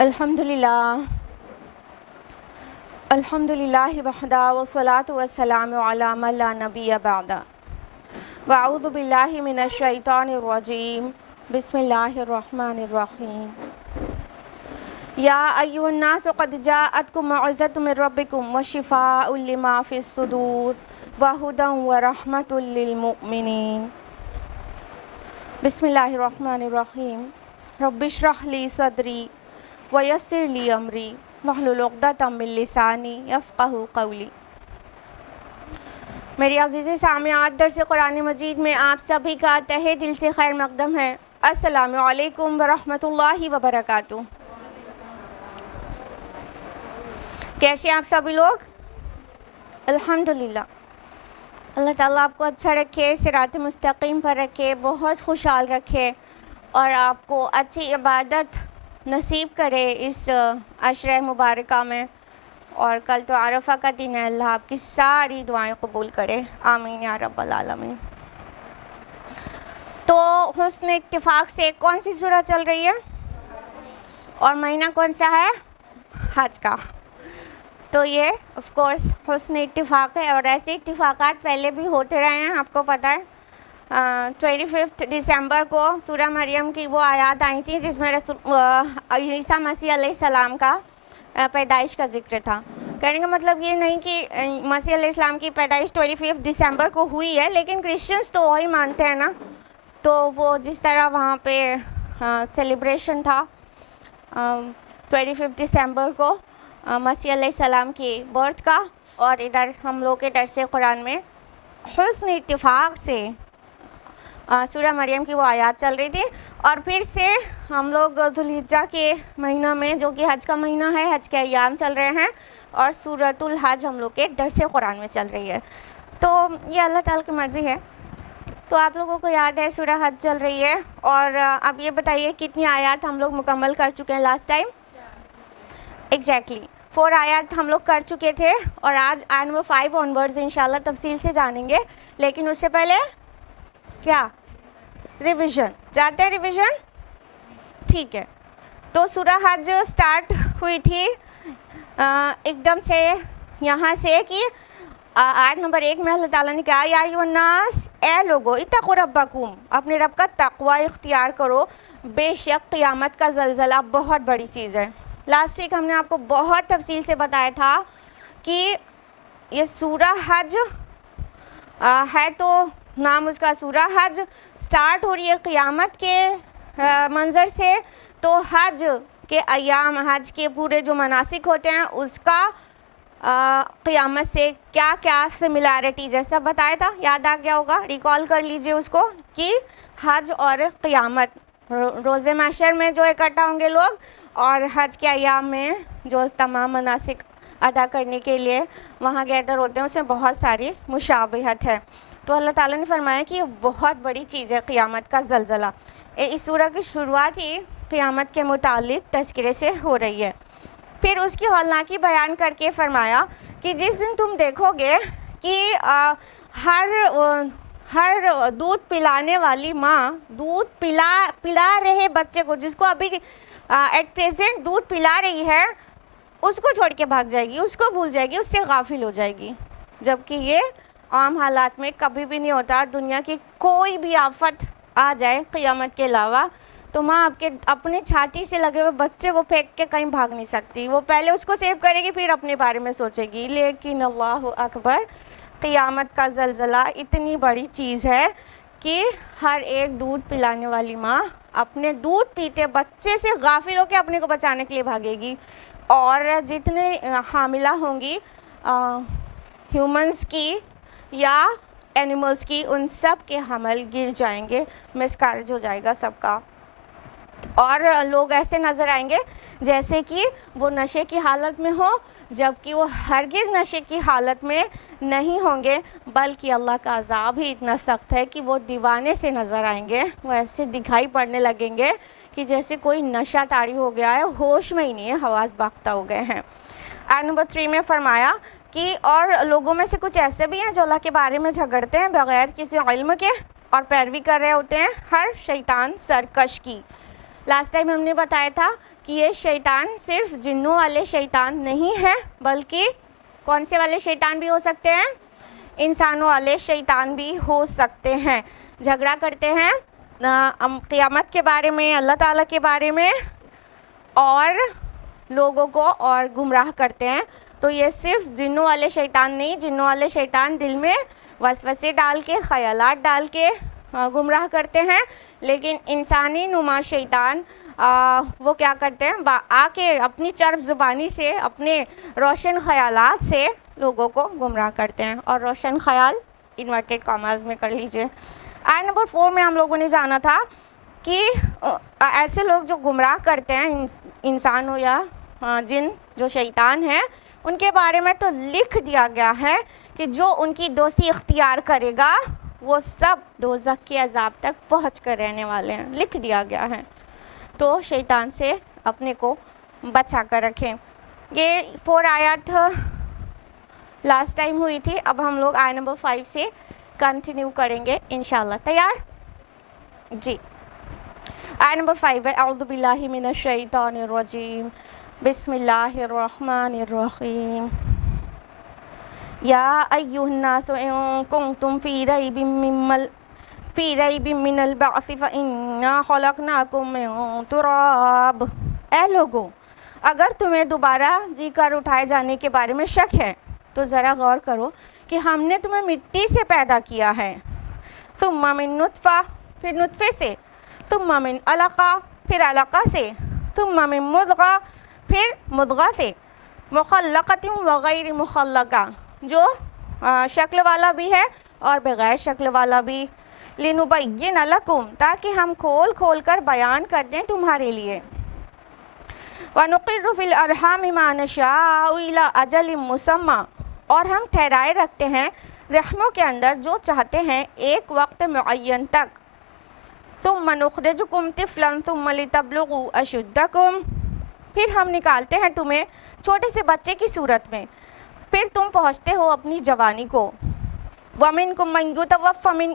الحمدللہ وحدہ والصلاة والسلام علی من لا نبی بعدہ واعوذ باللہ من الشیطان الرجیم بسم اللہ الرحمن الرحیم یا ایھا الناس قد جاءتکم موعظۃ من ربکم وشفاء لما فی الصدور وہدی ورحمۃ للمؤمنین۔ بسم اللہ الرحمن الرحیم۔ رب اشرح لی صدری ویسر لی امری واحلل عقدۃ من لسانی یفقہوا قولی۔ میری عزیز سامعات، درس قرآن مجید میں آپ سبھی کا تہہ دل سے خیر مقدم ہے۔ السلام علیکم ورحمۃ اللہ وبرکاتہ۔ کیسے آپ سبھی لوگ؟ الحمدللہ۔ اللہ تعالیٰ آپ کو اچھا رکھے، صراط مستقیم پر رکھے، بہت خوشحال رکھے اور آپ کو اچھی عبادت نصیب کرے اس عشرہ مبارکہ میں، اور کل تو عرفہ کا دن ہے۔ اللہ آپ کی ساری دعائیں قبول کرے، آمین یا رب العالمین۔ تو حسن اتفاق سے کون سی سورہ چل رہی ہے اور مہینہ کون سا ہے؟ حج کا۔ تو یہ آف کورس حسن اتفاق ہے، اور ایسے اتفاقات پہلے بھی ہوتے رہے ہیں، آپ کو پتہ ہے۔ 25 دسمبر کو سورہ مریم کی وہ آیات آئی تھیں جس میں عیسیٰ مسیح علیہ السلام کا پیدائش کا ذکر تھا۔ کہنے کا مطلب یہ نہیں کہ مسیح علیہ السلام کی پیدائش 25 دسمبر کو ہوئی ہے، لیکن کرسچنس تو وہی مانتے ہیں نا، تو وہ جس طرح وہاں پہ سیلیبریشن تھا 25 دسمبر کو مسیح علیہ السلام کی برتھ کا، اور ادھر ہم لوگ کے درس قرآن میں حسن اتفاق سے سورہ مریم کی وہ آیات چل رہی تھی۔ اور پھر سے ہم لوگ ذوالحجہ کے مہینہ میں، جو کہ حج کا مہینہ ہے، حج کے ایام چل رہے ہیں، اور سورۃ الحج ہم لوگ کے درس قرآن میں چل رہی ہے۔ تو یہ اللہ تعالیٰ کی مرضی ہے۔ تو آپ لوگوں کو یاد ہے سورہ حج چل رہی ہے، اور اب یہ بتائیے کتنی آیات ہم لوگ مکمل کر چکے ہیں لاسٹ ٹائم؟ ایگزیکٹلی 4 آیات ہم لوگ کر چکے تھے، اور آج آیت نمبر 5 آنورڈز انشاءاللہ تفصیل سے جانیں گے، لیکن اس سے پہلے کیا ریویژن چاہتے ہیں؟ ریویژن ٹھیک ہے۔ تو سورہ حج سٹارٹ ہوئی تھی ایک دم سے یہاں سے کہ آیت نمبر 1 میں اللہ تعالیٰ نے کہا یا ایھا الناس، اے لوگو، اتقوا ربکم، اپنے رب کا تقوی اختیار کرو، بے شک قیامت کا زلزلہ بہت بڑی چیز ہے۔ لاسٹ ویک ہم نے آپ کو بہت تفصیل سے بتایا تھا کہ یہ سورہ حج ہے، تو نام اس کا سورہ حج، سٹارٹ ہو رہی ہے قیامت کے منظر سے، تو حج کے ایام، حج کے پورے جو مناسک ہوتے ہیں اس کا قیامت سے کیا کیا سملیرٹی جیسا بتایا تھا، یاد آ گیا ہوگا، ریکال کر لیجئے اس کو، کہ حج اور قیامت، روز محشر میں جو اکٹھا ہوں گے لوگ، اور حج کے ایام میں جو تمام مناسک ادا کرنے کے لیے وہاں گیدر ہوتے ہیں، اس میں بہت ساری مشابہت ہے۔ تو اللہ تعالیٰ نے فرمایا کہ یہ بہت بڑی چیز ہے قیامت کا زلزلہ۔ اس سورہ کی شروعات ہی قیامت کے متعلق تذکرے سے ہو رہی ہے۔ پھر اس کی ہولناکی بیان کر کے فرمایا کہ جس دن تم دیکھو گے کہ ہر دودھ پلانے والی ماں دودھ پلا رہے بچے کو، جس کو ابھی ایٹ پریزنٹ دودھ پلا رہی ہے، اس کو چھوڑ کے بھاگ جائے گی، اس کو بھول جائے گی، اس سے غافل ہو جائے گی، جبکہ یہ عام حالات میں کبھی بھی نہیں ہوتا۔ دنیا کی کوئی بھی آفت آ جائے قیامت کے علاوہ، تو ماں اپنے چھاتی سے لگے ہوئے بچے کو پھینک کے کہیں بھاگ نہیں سکتی، وہ پہلے اس کو سیو کرے گی، پھر اپنے بارے میں سوچے گی۔ لیکن اللہ اکبر، قیامت کا زلزلہ اتنی بڑی چیز ہے کہ ہر ایک دودھ پلانے والی ماں اپنے دودھ پیتے بچے سے غافل ہو کے اپنے کو بچانے کے لیے بھاگے گی، اور جتنے حاملہ ہوں گی ہیومنز کی یا اینیملز کی، ان سب کے حمل گر جائیں گے، مسکارج ہو جائے گا سب کا، اور لوگ ایسے نظر آئیں گے جیسے کہ وہ نشے کی حالت میں ہو، جبکہ وہ ہرگز نشے کی حالت میں نہیں ہوں گے، بلکہ اللہ کا عذاب ہی اتنا سخت ہے کہ وہ دیوانے سے نظر آئیں گے، وہ ایسے دکھائی پڑنے لگیں گے کہ جیسے کوئی نشہ طاری ہو گیا ہے، ہوش میں ہی نہیں ہے، حواس باختہ ہو گئے ہیں۔ آیت نمبر 3 میں فرمایا کہ اور لوگوں میں سے کچھ ایسے بھی ہیں جو اللہ کے بارے میں جھگڑتے ہیں بغیر کسی علم کے، اور پیروی کر رہے ہوتے ہیں ہر شیطان سرکش کی۔ لاسٹ ٹائم ہم نے بتایا تھا کہ یہ شیطان صرف جنوں والے شیطان نہیں ہیں بلکہ کون سے والے شیطان بھی ہو سکتے ہیں؟ انسانوں والے شیطان بھی ہو سکتے ہیں. جھگڑا کرتے ہیں قیامت کے بارے میں, اللہ تعالیٰ کے بارے میں, اور لوگوں کو اور گمراہ کرتے ہیں. تو یہ صرف جنوں والے شیطان نہیں, جنوں والے شیطان دل میں وسوسے ڈال کے, خیالات ڈال کے گمراہ کرتے ہیں, لیکن انسانی نما شیطان وہ کیا کرتے ہیں, آ کے اپنی چرب زبانی سے, اپنے روشن خیالات سے لوگوں کو گمراہ کرتے ہیں. اور روشن خیال انورٹیڈ کاماز میں کر لیجئے. آیت نمبر 4 میں ہم لوگوں نے جانا تھا کہ ایسے لوگ جو گمراہ کرتے ہیں, انسان ہو یا جن جو شیطان ہیں, ان کے بارے میں تو لکھ دیا گیا ہے کہ جو ان کی دوستی اختیار کرے گا وہ سب دوزخ کے عذاب تک پہنچ کر رہنے والے ہیں. لکھ دیا گیا ہے. تو شیطان سے اپنے کو بچا کر رکھیں. یہ 4 آیات لاسٹ ٹائم ہوئی تھی. اب ہم لوگ آیت نمبر 5 سے کنٹینیو کریں گے انشاءاللہ. تیار جی؟ آیت نمبر 5 ہے اعوذ باللہ من الشیطان الرجیم بسم اللہ الرحمن الرحیم. یا ایھا الناس ان کنتم فی ریب من البعث فإنا خلقناکم من تراب. اے لوگو, اگر تمہیں دوبارہ جی کر اٹھائے جانے کے بارے میں شک ہے تو ذرا غور کرو کہ ہم نے تمہیں مٹی سے پیدا کیا ہے, ثم من نطفہ, پھر نطفے سے, ثم من علقہ, پھر علقہ سے, ثم من مضغہ, پھر مضغہ سے, مخلقۃ وغیر مخلقہ, جو شکل والا بھی ہے اور بغیر شکل والا بھی, لنبین لکم, تاکہ ہم کھول کھول کر بیان کر دیں تمہارے لیے. وَنُقِرُّ فِي الْأَرْحَامِ مَا نَشَاءُ إِلَىٰ أَجَلٍ مُّسَمًّى, اور ہم ٹھہرائے رکھتے ہیں رحموں کے اندر جو چاہتے ہیں ایک وقت معین تک. ثُمَّ نُخْرِجُكُمْ طِفْلًا ثُمَّ لِتَبْلُغُوا أَشُدَّكُمْ, پھر ہم نکالتے ہیں تمہیں چھوٹے سے بچے کی صورت میں, پھر تم پہنچتے ہو اپنی جوانی کو. وَمِنْكُمْ مَنْ يُتَوَفَّىٰ مِنْ,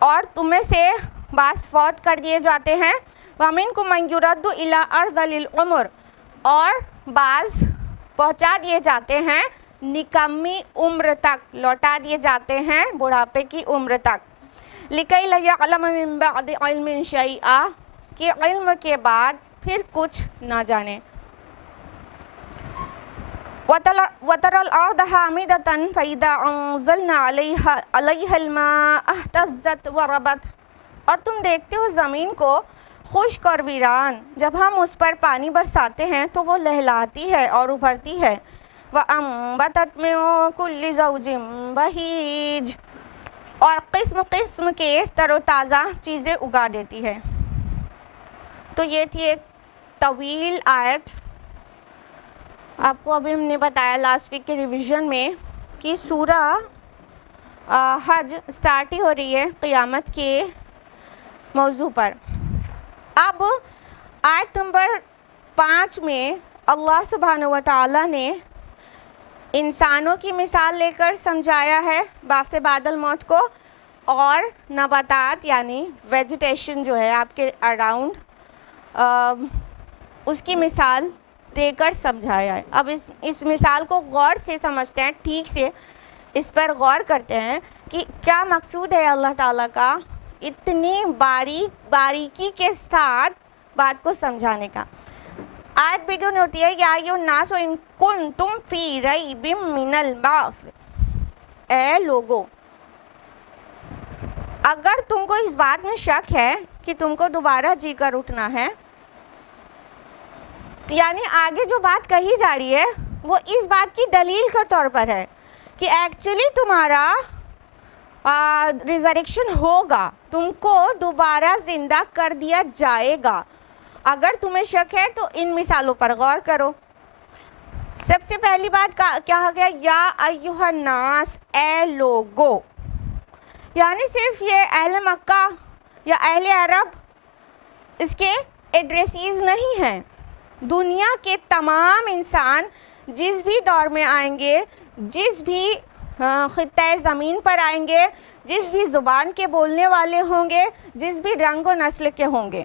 اور تمہیں سے بعض فوت کر دیے جاتے ہیں. وَمِنْكُمْ مَنْ يُرَدُّ إِلَىٰ أَرْذَلِ الْعُمُرِ, اور بعض پہنچا دیے جاتے ہیں نکمی عمر تک, لوٹا دیے جاتے ہیں بڑھاپے کی عمر تک. لِكَيْ لَا يَعْلَمَ مِن بَعْدِ عِلْمٍ شَيْئًا, کہ علم کے بعد پھر کچھ نہ جانے. وَتَرَى الْأَرْضَ حَامِدَةً فَإِذَا أَنزَلْنَا عَلَيْهَا الْمَاءَ اهْتَزَّتْ وَرَبَتْ, اور تم دیکھتے ہو زمین کو خشک اور ویران, جب ہم اس پر پانی برساتے ہیں تو وہ لہلاتی ہے اور ابھرتی ہے. وَأَنبَتَتْ مِن كُلِّ زَوْجٍ بَهِيجٍ, اور قسم قسم کے تر و تازہ چیزیں اگا دیتی ہے. تو یہ تھی ایک طویل آیت. آپ کو ابھی ہم نے بتایا لاسٹ ویک کے ریویژن میں کہ سورہ حج سٹارٹ ہی ہو رہی ہے قیامت کے موضوع پر. اب آیت نمبر 5 میں اللہ سبحانہ و تعالیٰ نے انسانوں کی مثال لے کر سمجھایا ہے بعث بعد الموت کو, اور نباتات یعنی ویجیٹیشن جو ہے آپ کے اراؤنڈ, اس کی مثال دے کر سمجھایا ہے. اب اس مثال کو غور سے سمجھتے ہیں, ٹھیک سے اس پر غور کرتے ہیں کہ کیا مقصود ہے اللہ تعالیٰ کا اتنی باریکی کے ساتھ بات کو سمجھانے کا. آیت بگن ہوتی ہے یا ایھا الناس ان کنتم فی ریب من البعث, اے لوگو, اگر تم کو اس بات میں شک ہے کہ تم کو دوبارہ جی کر اٹھنا ہے, یعنی آگے جو بات کہی جا رہی ہے وہ اس بات کی دلیل کے طور پر ہے کہ ایکچولی تمہارا ریزریکشن ہوگا, تم کو دوبارہ زندہ کر دیا جائے گا. اگر تمہیں شک ہے تو ان مثالوں پر غور کرو. سب سے پہلی بات کیا گیا, یا ایھا الناس, اے لوگو, یعنی صرف یہ اہل مکہ یا اہل عرب اس کے ایڈریسیز نہیں ہیں. دنیا کے تمام انسان جس بھی دور میں آئیں گے, جس بھی خطۂ زمین پر آئیں گے, جس بھی زبان کے بولنے والے ہوں گے, جس بھی رنگ و نسل کے ہوں گے,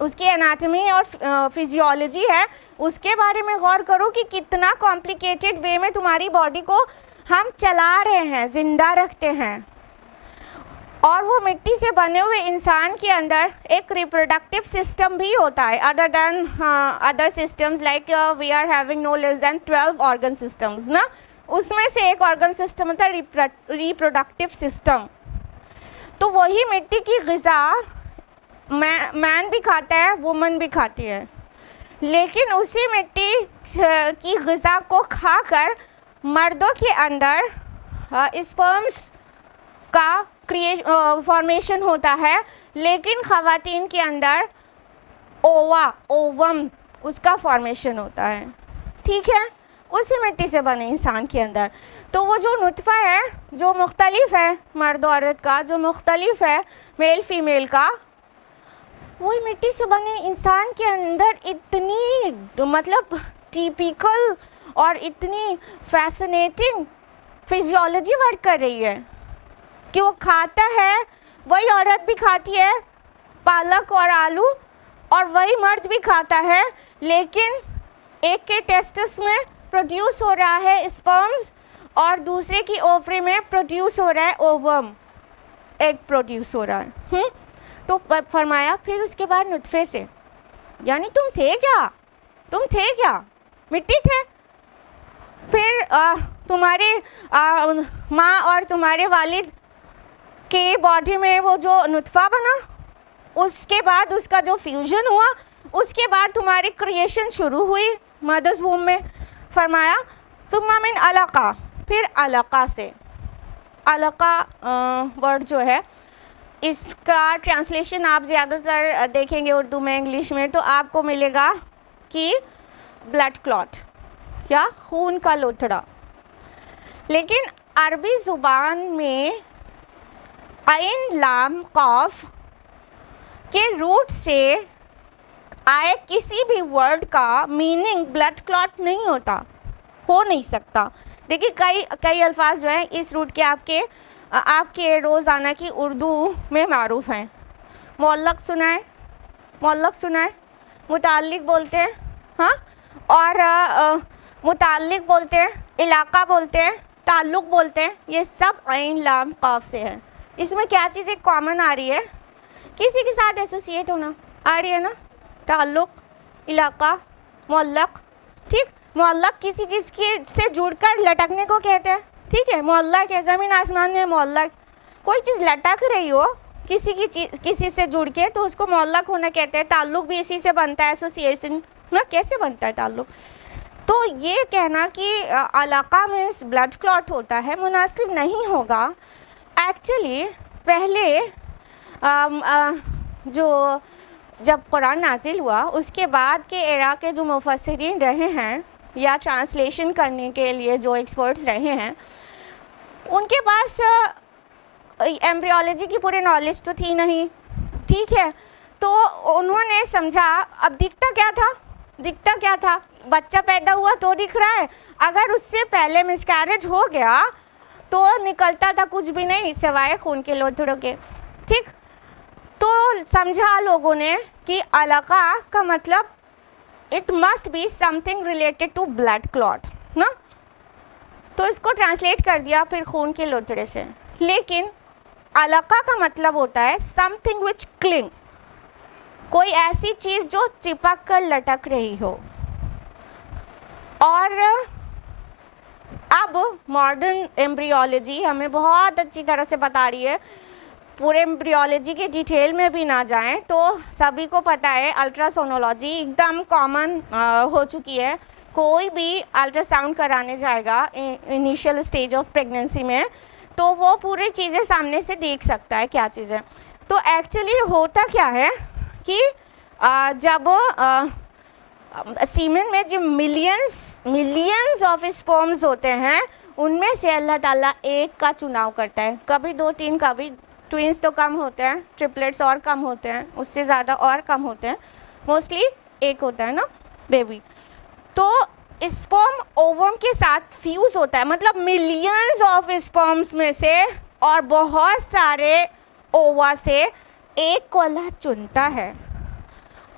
اس کی اناٹمی اور فزیولوجی ہے اس کے بارے میں غور کرو کہ کتنا کمپلیکیٹڈ وے میں تمہاری باڈی کو ہم چلا رہے ہیں, زندہ رکھتے ہیں. اور وہ مٹی سے بنے ہوئے انسان کے اندر ایک ریپروڈکٹیو سسٹم بھی ہوتا ہے, other then other systems like we are having no less than 12 organ systems نا, اس میں سے ایک آرگن سسٹم ہوتا ہے ریپروڈکٹیو سسٹم. تو وہی مٹی کی غذا مین بھی کھاتا ہے, وومن بھی کھاتی ہے, لیکن اسی مٹی کی غذا کو کھا کر مردوں کے اندر اسپرمز کا فارمیشن ہوتا ہے, لیکن خواتین کے اندر اووم اس کا فارمیشن ہوتا ہے. ٹھیک ہے, اسی مٹی سے بنے انسان کے اندر. تو وہ جو نطفہ ہے جو مختلف ہے مرد و عورت کا, جو مختلف ہے میل فیمیل کا, وہی مٹی سے بنے انسان کے اندر اتنی مطلب ٹیپیکل اور اتنی فیسنیٹنگ فزیولوجی ورک کر رہی ہے کہ وہ کھاتا ہے, وہی عورت بھی کھاتی ہے پالک اور آلو, اور وہی مرد بھی کھاتا ہے, لیکن ایک کے ٹیسٹس میں پروڈیوس ہو رہا ہے اسپرمز اور دوسرے کی اووری میں پروڈیوس ہو رہا ہے اووم, ایگ پروڈیوس ہو رہا ہے. تو فرمایا پھر اس کے بعد نطفے سے, یعنی تم تھے کیا مٹی تھے, پھر تمہارے ماں اور تمہارے والد کے باڈی میں وہ جو نطفہ بنا, اس کے بعد اس کا جو فیوژن ہوا, اس کے بعد تمہاری کریشن شروع ہوئی مدرز ووم میں. فرمایا ثم من علقہ, پھر علقہ سے. علقہ ورڈ جو ہے اس کا ٹرانسلیشن آپ زیادہ تر دیکھیں گے اردو میں انگلش میں تو آپ کو ملے گا کہ بلڈ کلوٹ یا خون کا لوتھڑا, لیکن عربی زبان میں عین لام قاف کے روٹ سے آئے کسی بھی ورڈ کا میننگ بلڈ کلوٹ نہیں ہوتا, ہو نہیں سکتا. دیکھیے کئی الفاظ جو ہیں اس روٹ کے آپ کے روزانہ کی اردو میں معروف ہیں. معلق سنا ہے, متعلق بولتے ہیں, ہاں, اور متعلق بولتے ہیں, علاقہ بولتے ہیں, تعلق بولتے ہیں, یہ سب عین لام قاف سے ہے. اس میں کیا چیز ایک کامن آ رہی ہے, کسی کے ساتھ ایسوسیٹ ہونا آ رہی ہے نا, تعلق, علاقہ, معلق. ٹھیک, معلق کسی چیز سے جڑ کر لٹکنے کو کہتے ہیں. ٹھیک ہے, معلق ہے زمین آسمان میں معلق, کوئی چیز لٹک رہی ہو کسی سے جڑ کے تو اس کو معلق ہونا کہتے ہیں. تعلق بھی اسی سے بنتا ہے, ایسوسیشن نا, کیسے بنتا ہے تعلق. تو یہ کہنا کہ علاقہ میں بلڈ کلوٹ ہوتا ہے مناسب نہیں ہوگا. ایکچولی پہلے جب قرآن نازل ہوا اس کے بعد کے ایرا کے جو مفسرین رہے ہیں یا ٹرانسلیشن کرنے کے لیے جو ایکسپرٹس رہے ہیں, ان کے پاس ایمبریولوجی کی پوری نالج تو تھی نہیں. ٹھیک ہے, تو انہوں نے سمجھا اب دکھتا کیا تھا, بچہ پیدا ہوا تو دکھ رہا ہے, اگر اس سے پہلے مسکیریج ہو گیا تو نکلتا تھا کچھ بھی نہیں سوائے خون کے لوتھڑوں کے. ٹھیک, تو سمجھا لوگوں نے کہ علقہ کا مطلب it must be something related to blood clot نا, تو اس کو ٹرانسلیٹ کر دیا پھر خون کے لوتھڑے سے. لیکن علقہ کا مطلب ہوتا ہے سم تھنگ وچ کلنگ, کوئی ایسی چیز جو چپک کر لٹک رہی ہو. اور اب ماڈرن ایمبریولوجی ہمیں بہت اچھی طرح سے بتا رہی ہے, پورے ایمبریولوجی کے ڈیٹیل میں بھی نہ جائیں تو سبھی کو پتہ ہے الٹرا سونولوجی ایک دم کامن ہو چکی ہے. کوئی بھی الٹرا ساؤنڈ کرانے جائے گا انیشیل اسٹیج آف پریگننسی میں تو وہ پوری چیزیں سامنے سے دیکھ سکتا ہے کیا چیزیں. تو ایکچولی ہوتا کیا ہے کہ جب سیمن میں جو ملینز آف اسپرمز ہوتے ہیں ان میں سے اللہ تعالیٰ ایک کا چناؤ کرتا ہے, کبھی 2-3, کبھی ٹوینس تو کم ہوتے ہیں, ٹرپلیٹس اور کم ہوتے ہیں, اس سے زیادہ اور کم ہوتے ہیں, موسٹلی ایک ہوتا ہے نا بیبی. تو اسپرم اووم کے ساتھ فیوز ہوتا ہے, مطلب ملینز آف اسپرمز میں سے اور بہت سارے اووا سے ایک کو اللہ چنتا ہے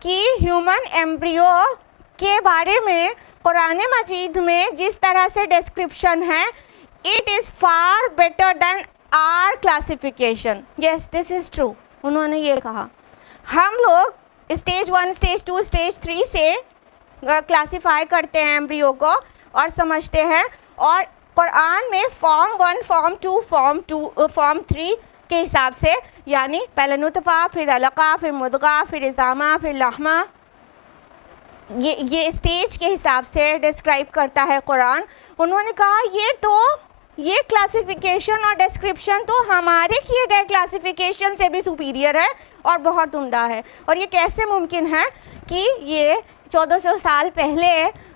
کہ ہیومن ایمبریو کے بارے میں قرآن مجید میں جس طرح سے ڈسکرپشن ہے it is far better than our classification. Yes this is true. انہوں نے یہ کہا ہم لوگ اسٹیج 1 اسٹیج 2 اسٹیج 3 سے کلاسیفائی کرتے ہیں ایمبریو کو اور سمجھتے ہیں, اور قرآن میں فارم 1 فارم 2 فارم 3 کے حساب سے, یعنی پہلے نطفہ پھر علقہ پھر مدغہ پھر عظامہ پھر لحمہ, یہ اسٹیج کے حساب سے ڈسکرائب کرتا ہے قرآن. انہوں نے کہا یہ کلاسیفیکیشن اور ڈسکرپشن تو ہمارے کیے گئے کلاسیفیکیشن سے بھی سپیریئر ہے اور بہت عمدہ ہے. اور یہ کیسے ممکن ہے کہ یہ 1400 سال پہلے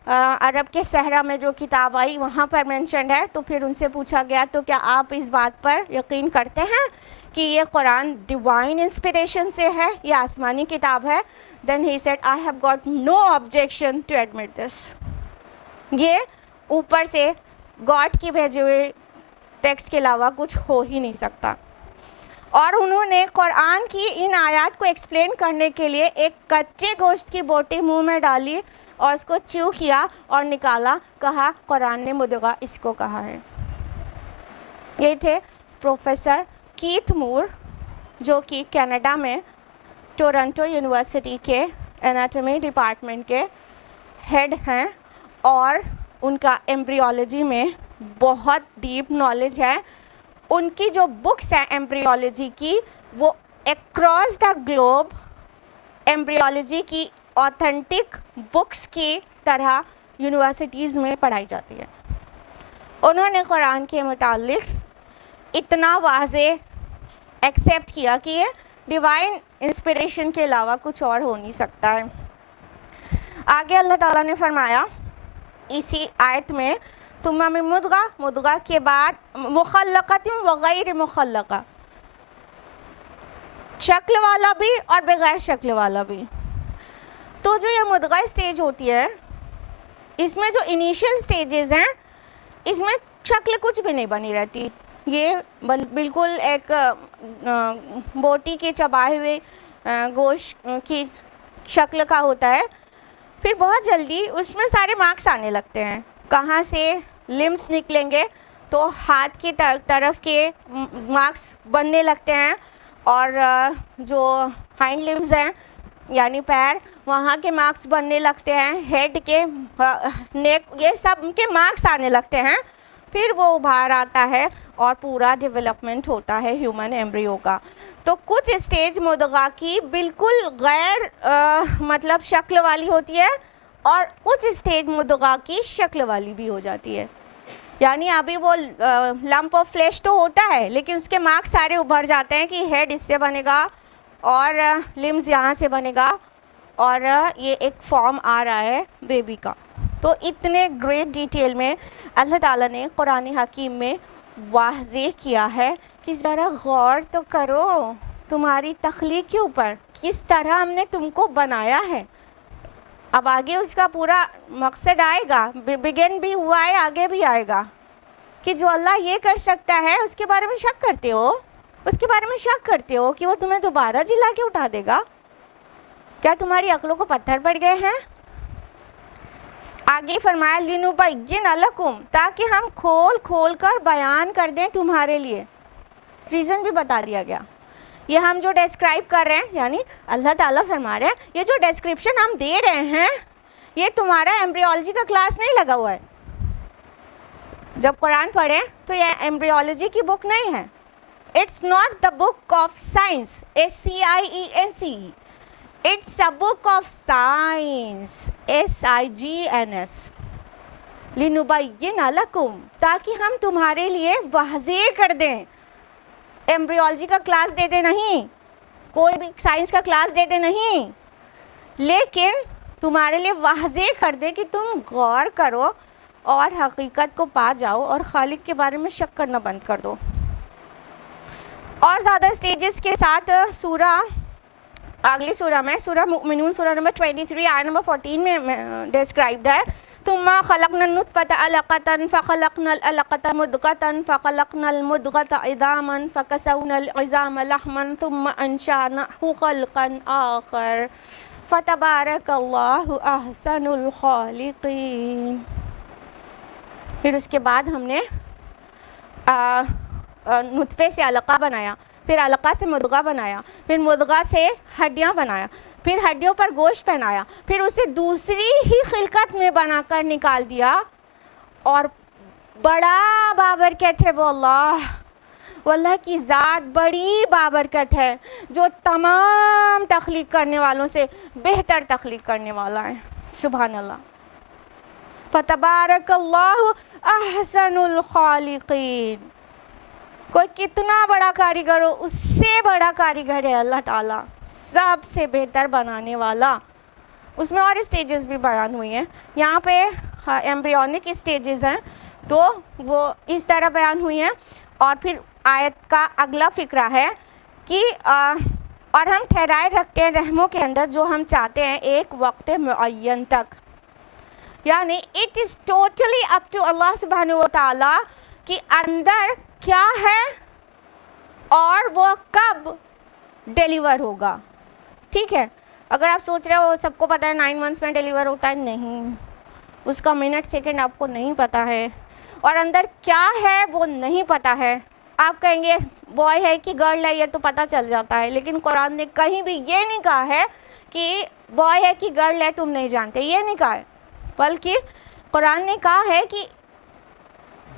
عرب کے صحرا میں جو کتاب آئی وہاں پر مینشنڈ ہے. تو پھر ان سے پوچھا گیا تو کیا آپ اس بات پر یقین کرتے ہیں کہ یہ قرآن ڈیوائن انسپریشن سے ہے, یہ آسمانی کتاب ہے؟ Then he said, I have got no objection to admit this. یہ اوپر سے گاڈ کی بھیجے ہوئے ٹیکسٹ کے علاوہ کچھ ہو ہی نہیں سکتا. اور انہوں نے قرآن کی ان آیات کو ایکسپلین کرنے کے لیے ایک کچے گوشت کی بوٹی منہ میں ڈالی اور اس کو چیو کیا اور نکالا, کہا قرآن نے مدغہ اس کو کہا ہے. یہ تھے پروفیسر کیتھ مور, جو کہ کینیڈا میں ٹورنٹو یونیورسٹی کے اناٹمی ڈپارٹمنٹ کے ہیڈ ہیں, اور ان کا ایمبریولوجی میں بہت ڈیپ نالج ہے. ان کی جو بکس ہیں ایمبریولوجی کی وہ اکراس دا گلوب ایمبریولوجی کی آتھینٹک بکس کی طرح یونیورسٹیز میں پڑھائی جاتی ہے. انہوں نے قرآن کے متعلق اتنا واضح ایکسیپٹ کیا کہ یہ ڈیوائن انسپریشن کے علاوہ کچھ اور ہو نہیں سکتا ہے. آگے اللہ تعالیٰ نے فرمایا اسی آیت میں ثم من مدغہ, مدغہ کے بعد مخلقۃ و غیر مخلقہ, شکل والا بھی اور بغیر شکل والا بھی. تو جو یہ مدغہ اسٹیج ہوتی ہے اس میں جو انیشیل سٹیجز ہیں اس میں شکل کچھ بھی نہیں بنی رہتی. یہ بالکل ایک بوٹی کے چبائے ہوئے گوشت کی شکل کا ہوتا ہے. پھر بہت جلدی اس میں سارے مارکس آنے لگتے ہیں. کہاں سے لمس نکلیں گے تو ہاتھ کی طرف کے مارکس بننے لگتے ہیں, اور جو ہائنڈ لمس ہیں یعنی پیر, وہاں کے مارکس بننے لگتے ہیں, ہیڈ کے, نیک, یہ سب کے مارکس آنے لگتے ہیں. پھر وہ ابھار آتا ہے اور پورا ڈیولپمنٹ ہوتا ہے ہیومن ایمبریو کا. تو کچھ اسٹیج مدغہ کی بالکل غیر مطلب شکل والی ہوتی ہے, اور کچھ اسٹیج مدغہ کی شکل والی بھی ہو جاتی ہے. یعنی ابھی وہ لمپ آف فلیش تو ہوتا ہے لیکن اس کے مارکس سارے ابھر جاتے ہیں کہ ہیڈ اس سے بنے گا اور لمز یہاں سے بنے گا, اور یہ ایک فارم آ رہا ہے بیبی کا. تو اتنے گریٹ ڈیٹیل میں اللہ تعالیٰ نے قرآن حکیم میں واضح کیا ہے کہ ذرا غور تو کرو تمہاری تخلیق کے اوپر, کس طرح ہم نے تم کو بنایا ہے. اب آگے اس کا پورا مقصد آئے گا, بگن بھی ہوا ہے, آگے بھی آئے گا, کہ جو اللہ یہ کر سکتا ہے اس کے بارے میں شک کرتے ہو, اس کے بارے میں شک کرتے ہو کہ وہ تمہیں دوبارہ جلا کے اٹھا دے گا. کیا تمہاری عقلوں کو پتھر پڑ گئے ہیں؟ آگے فرمایا لِنُبَيِّنَ لَكُمْ, تاکہ ہم کھول کھول کر بیان کر دیں تمہارے لیے. ریزن بھی بتا دیا گیا. یہ ہم جو ڈسکرائب کر رہے ہیں, یعنی اللہ تعالیٰ فرما رہے ہیں یہ جو ڈسکرپشن ہم دے رہے ہیں یہ تمہارا ایمبریولوجی کا کلاس نہیں لگا ہوا ہے. جب قرآن پڑھیں تو یہ ایمبریولوجی کی بک نہیں ہے. It's not the book of science, SCIENCE. It's a book of science, SIGNS. لِنُبَيِّنَ لَكُمْ, تاکہ ہم تمہارے لیے واضح کر دیں. ایمبریولوجی کا کلاس دیتے نہیں, کوئی بھی سائنس کا کلاس دیتے نہیں, لیکن تمہارے لیے واضح کر دیں کہ تم غور کرو اور حقیقت کو پا جاؤ اور خالق کے بارے میں شک کرنا بند کر دو. اور زیادہ سٹیجز کے ساتھ سورہ اگلی سورہ میں, سورہ مؤمنون سورہ نمبر 23 آیت نمبر 14 میں ڈسکرائبڈ ہے ثم خلقنا النطفة علقة فخلقنا العلقة مضغة فخلقنا المضغة عظاما فكسونا العظام لحما ثم أنشأناه خلقا آخر فتبارک اللہ احسن الخالقین. پھر اس کے بعد ہم نے نطفے سے علقہ بنایا، پھر علقہ سے مضغہ بنایا، پھر مضغہ سے ہڈیاں بنایا، پھر ہڈیوں پر گوشت پہنایا، پھر اسے دوسری ہی خلقت میں بنا کر نکال دیا. اور بڑا بابرکت ہے وہ اللہ، وہ اللہ کی ذات بڑی بابرکت ہے جو تمام تخلیق کرنے والوں سے بہتر تخلیق کرنے والا ہے. سبحان اللہ. فتبارک اللہ احسن الخالقین. کوئی کتنا بڑا کاریگر ہو، اس سے بڑا کاریگر ہے اللہ تعالیٰ، سب سے بہتر بنانے والا. اس میں اور اسٹیجز بھی بیان ہوئی ہیں. یہاں پہ ایمبریونک اسٹیجز ہیں تو وہ اس طرح بیان ہوئی ہیں. اور پھر آیت کا اگلا فقرہ ہے کہ اور ہم ٹھہرائے رکھتے ہیں رحموں کے اندر جو ہم چاہتے ہیں ایک وقت معین تک. یعنی it is totally up to اللہ سبحانہ و تعالیٰ کہ اندر کیا ہے اور وہ کب ڈیلیور ہوگا. ٹھیک ہے، اگر آپ سوچ رہے ہو سب کو پتہ ہے 9 months میں ڈیلیور ہوتا ہے، نہیں، اس کا منٹ سیکنڈ آپ کو نہیں پتہ ہے، اور اندر کیا ہے وہ نہیں پتہ ہے. آپ کہیں گے بوائے ہے کہ گرل ہے یہ تو پتہ چل جاتا ہے، لیکن قرآن نے کہیں بھی یہ نہیں کہا ہے کہ بوائے ہے کہ گرل ہے تم نہیں جانتے، یہ نہیں کہا ہے، بلکہ قرآن نے کہا ہے کہ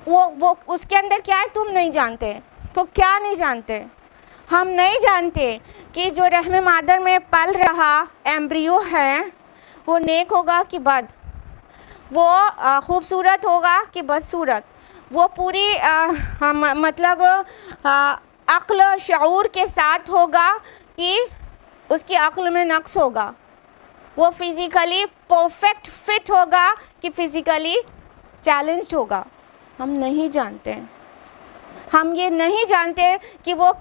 وہ اس کے اندر کیا ہے تم نہیں جانتے. تو کیا نہیں جانتے؟ ہم نہیں جانتے کہ جو رحم مادر میں پل رہا ایمبریو ہے وہ نیک ہوگا کہ بد، وہ خوبصورت ہوگا کہ بدصورت، وہ پوری مطلب عقل و شعور کے ساتھ ہوگا کہ اس کی عقل میں نقص ہوگا، وہ فزیکلی پرفیکٹ فٹ ہوگا کہ فزیکلی چیلنجڈ ہوگا. ہم نہیں جانتے. ہم یہ نہیں جانتے کہ وہ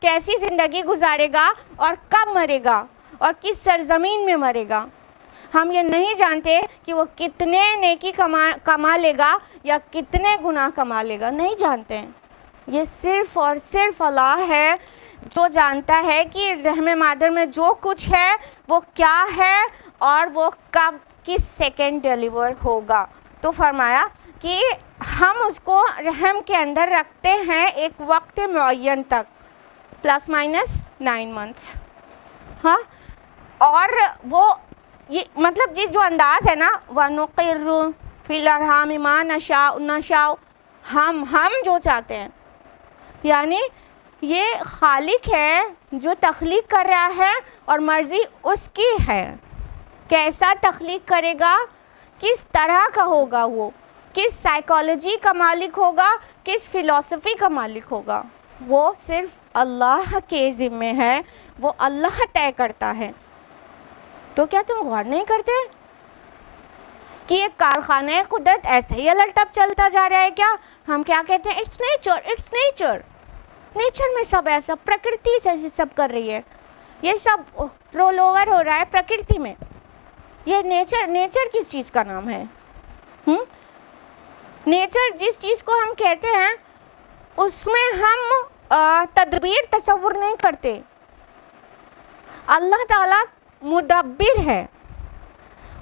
کیسی زندگی گزارے گا اور کب مرے گا اور کس سرزمین میں مرے گا. ہم یہ نہیں جانتے کہ وہ کتنے نیکی کما لے گا یا کتنے گناہ کما لے گا، نہیں جانتے ہیں. یہ صرف اور صرف اللہ ہے جو جانتا ہے کہ رحم مادر میں جو کچھ ہے وہ کیا ہے اور وہ کب کس سیکنڈ ڈیلیور ہوگا. تو فرمایا کہ ہم اس کو رحم کے اندر رکھتے ہیں ایک وقت معین تک ±9 months. ہاں، اور وہ یہ مطلب جو انداز ہے نا وَنُقِرُّ فِي الْأَرْحَامِ مَا نَشَاءُ، ہم جو چاہتے ہیں، یعنی یہ خالق ہے جو تخلیق کر رہا ہے اور مرضی اس کی ہے. کیسا تخلیق کرے گا، کس طرح کا ہوگا، وہ کس سائیکالوجی کا مالک ہوگا، کس فلسفی کا مالک ہوگا، وہ صرف اللہ کے ذمے ہے، وہ اللہ طے کرتا ہے. تو کیا تم غور نہیں کرتے کہ یہ کارخانہ قدرت ایسے ہی الٹ اپ چلتا جا رہا ہے؟ کیا ہم کیا کہتے ہیں؟ Its nature. نیچر میں سب ایسا، پرکرتی جیسے سب کر رہی ہے، یہ سب رول اوور ہو رہا ہے پرکرتی میں. یہ نیچر کس چیز کا نام ہے؟ نیچر جس چیز کو ہم کہتے ہیں اس میں ہم تدبیر تصور نہیں کرتے. اللہ تعالیٰ مدبر ہے،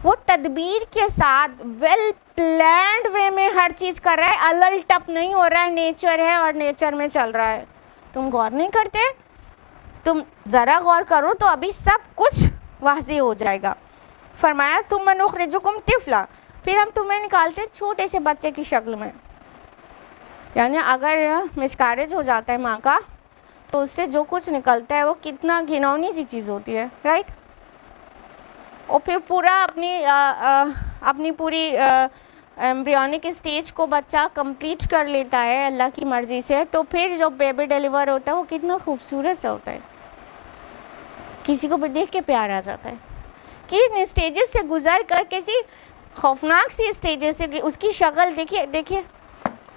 وہ تدبیر کے ساتھ ویل پلانڈ وے میں ہر چیز کر رہا ہے، الٹ اپ نہیں ہو رہا ہے. نیچر ہے اور نیچر میں چل رہا ہے. تم غور نہیں کرتے؟ تم ذرا غور کرو تو ابھی سب کچھ واضح ہو جائے گا. فرمایا ثم نخرجکم طفلا، پھر ہم تمہیں نکالتے چھوٹے سے بچے کی شکل میں. یعنی اگر مسکیریج ہو جاتا ہے ماں کا تو اس سے جو کچھ نکلتا ہے وہ کتنا گھنونی سی چیز ہوتی ہے، رائٹ؟ اور پھر پورا اپنی پوری ایمبریونک اسٹیج کو بچہ کمپلیٹ کر لیتا ہے اللہ کی مرضی سے، تو پھر جو بیبی ڈیلیور ہوتا ہے وہ کتنا خوبصورت سا ہوتا ہے، کسی کو بھی دیکھ کے پیار آ جاتا ہے. کن اسٹیجز سے گزر کر کسی خوفناک سی اسٹیجز سے، اس کی شکل دیکھیے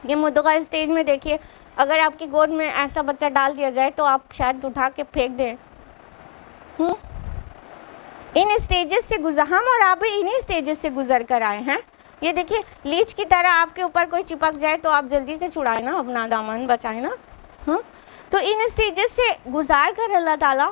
یہ مدغہ اسٹیج میں دیکھیے. اگر آپ کی گود میں ایسا بچہ ڈال دیا جائے تو آپ شاید اٹھا کے پھینک دیں. ان اسٹیجز سے ہم اور آپ بھی انہی اسٹیجز سے گزر کر آئے ہیں. یہ دیکھیے لیچ کی طرح آپ کے اوپر کوئی چپک جائے تو آپ جلدی سے چھڑائیں نا، اپنا دامن بچائیں نا. تو ان اسٹیجز سے گزار کر اللہ تعالیٰ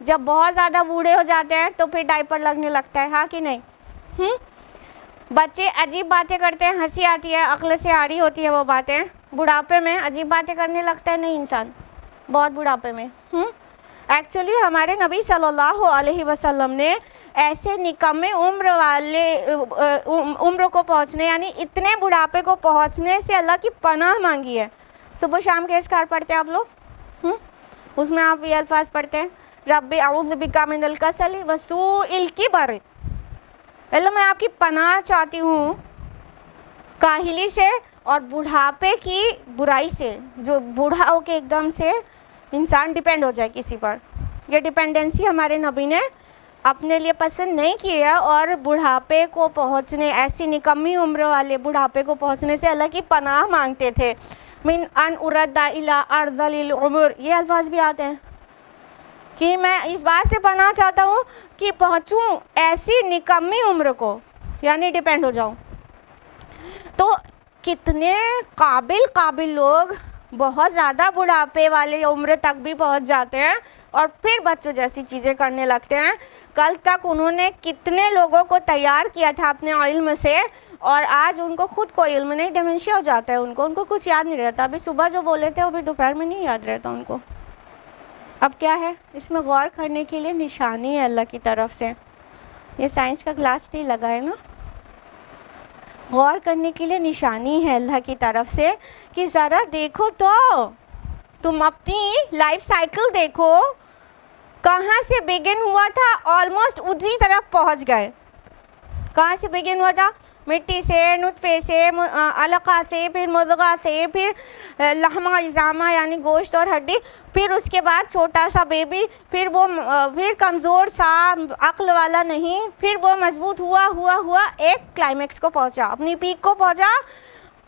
جب بہت زیادہ بوڑھے ہو جاتے ہیں تو پھر ڈائپر لگنے لگتا ہے, ہاں کہ نہیں؟ بچے عجیب باتیں کرتے ہیں, ہنسی آتی ہے, عقل سے آ رہی ہوتی ہے وہ باتیں, بڑھاپے میں عجیب باتیں کرنے لگتا ہے نہیں انسان, بہت بڑھاپے میں. ایکچولی ہمارے نبی صلی اللہ علیہ وسلم نے ایسے نکمے عمر کو پہنچنے, یعنی اتنے بڑھاپے کو پہنچنے سے اللہ کی پناہ مانگی ہے. صبح شام کے اذکار پڑھتے ہیں آپ لوگ, اس میں آپ یہ الفاظ پڑھتے ہیں, رب اعوذ بک من الکسل وسوء الکبر, اللہ میں آپ کی پناہ چاہتی ہوں کاہلی سے اور بڑھاپے کی برائی سے, جو بوڑھا ہو کے ایک دم سے انسان ڈیپینڈ ہو جائے کسی پر. یہ ڈیپینڈنسی ہمارے نبی نے اپنے لیے پسند نہیں کی ہے, اور بڑھاپے کو پہنچنے, ایسی نکمی عمر والے بڑھاپے کو پہنچنے سے اللہ کی پناہ مانگتے تھے. من ان ارد الی ارذل العمر, یہ الفاظ بھی آتے ہیں کہ میں اس بات سے پناہ چاہتا ہوں کہ پہنچوں ایسی نکمی عمر کو, یعنی ڈیپینڈ ہو جاؤں. تو کتنے قابل لوگ بہت زیادہ بڑھاپے والے عمر تک بھی پہنچ جاتے ہیں اور پھر بچوں جیسی چیزیں کرنے لگتے ہیں. کل تک انہوں نے کتنے لوگوں کو تیار کیا تھا اپنے علم سے, اور آج ان کو خود کو علم نہیں, ڈیمنشیا ہو جاتا ہے ان کو کچھ یاد نہیں رہتا. ابھی صبح جو بولے تھے وہ بھی دوپہر میں نہیں یاد رہتا ان کو. اب کیا ہے اس میں غور کرنے کے لیے نشانی ہے اللہ کی طرف سے. یہ سائنس کا کلاس نہیں لگا ہے نا, غور کرنے کے لیے نشانی ہے اللہ کی طرف سے کہ ذرا دیکھو تو, تم اپنی لائف سائیکل دیکھو, کہاں سے بگن ہوا تھا, آلموسٹ اسی طرف پہنچ گئے. کہاں سے بگن ہوا تھا؟ مٹی سے, نطفے سے, علقہ سے, پھر مضغہ سے, پھر لحمہ عظامہ یعنی گوشت اور ہڈی, پھر اس کے بعد چھوٹا سا بیبی, پھر کمزور سا, عقل والا نہیں, پھر وہ مضبوط ہوا ایک کلائمیکس کو پہنچا, اپنی پیک کو پہنچا,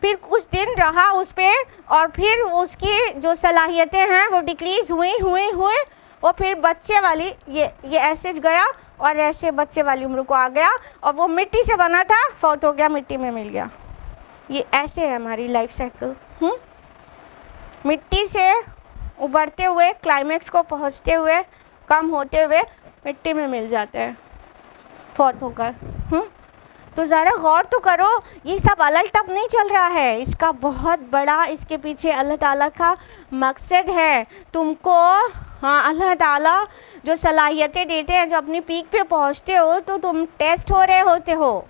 پھر کچھ دن رہا اس پہ, اور پھر اس کی جو صلاحیتیں ہیں وہ ڈکریز ہوئیں, اور پھر بچے والی یہ ایسے گیا اور ایسے بچے والی عمر کو آ گیا, اور وہ مٹی سے بنا تھا, فوت ہو گیا, مٹی میں مل گیا. یہ ایسے ہے ہماری لائف سائیکل, مٹی سے ابھرتے ہوئے, کلائمیکس کو پہنچتے ہوئے, کم ہوتے ہوئے مٹی میں مل جاتے ہیں فوت ہو کر. تو ذرا غور تو کرو, یہ سب الٹ ٹپ نہیں چل رہا ہے, اس کا بہت بڑا, اس کے پیچھے اللہ تعالیٰ کا مقصد ہے. تم کو اللہ تعالیٰ جو صلاحیتیں دیتے ہیں, جو اپنی پیک پہ پہنچتے ہو تو تم ٹیسٹ ہو رہے ہوتے ہو,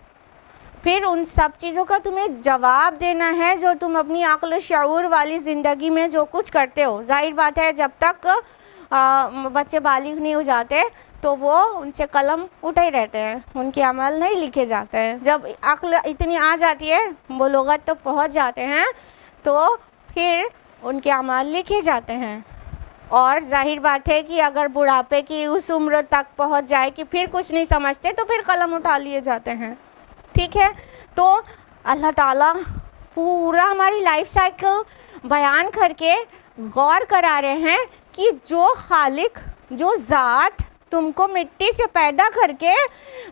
پھر ان سب چیزوں کا تمہیں جواب دینا ہے جو تم اپنی عقل و شعور والی زندگی میں جو کچھ کرتے ہو. ظاہر بات ہے جب تک بچے بالغ نہیں ہو جاتے تو وہ ان سے قلم اٹھے ہی رہتے ہیں, ان کے عمل نہیں لکھے جاتے ہیں. جب عقل اتنی آ جاتی ہے, بلوغت تو پہنچ جاتے ہیں, تو پھر ان کے عمل لکھے جاتے ہیں. اور ظاہر بات ہے کہ اگر بڑھاپے کی اس عمر تک پہنچ جائے کہ پھر کچھ نہیں سمجھتے تو پھر قلم اٹھا لیے جاتے ہیں. ٹھیک ہے, تو اللہ تعالیٰ پورا ہماری لائف سائیکل بیان کر کے غور کرا رہے ہیں کہ جو خالق, جو ذات تم کو مٹی سے پیدا کر کے